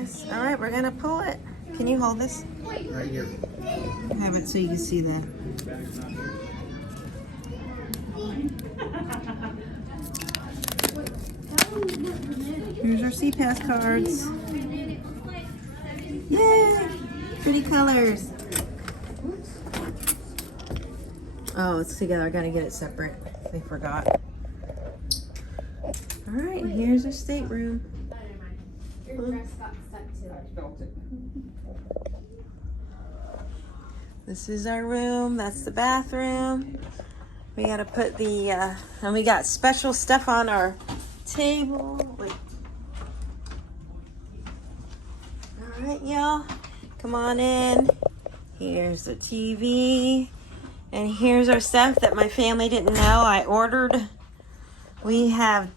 Yes. All right, we're gonna pull it. Can you hold this? Right here. Have it so you can see the. Here's our CPAS cards. Yay! Pretty colors. Oh, it's together. I gotta get it separate. I forgot. All right, here's our stateroom. Your dress got stuck to it. This is our room. That's the bathroom. We gotta put the, and we got special stuff on our table. Wait. All right, y'all. Come on in. Here's the TV. And here's our stuff that my family didn't know I ordered. We have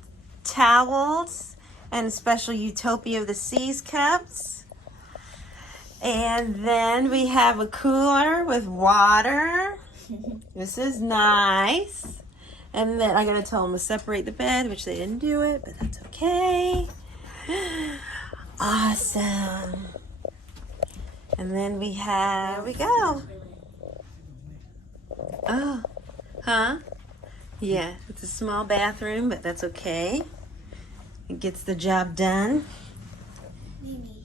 towels and special Utopia of the Seas cups. And then we have a cooler with water. This is nice. And then I gotta tell them to separate the bed, which they didn't do it, but that's okay. Awesome. And then we have, here we go. Oh, huh? Yeah, it's a small bathroom, but that's okay. It gets the job done. Mimi.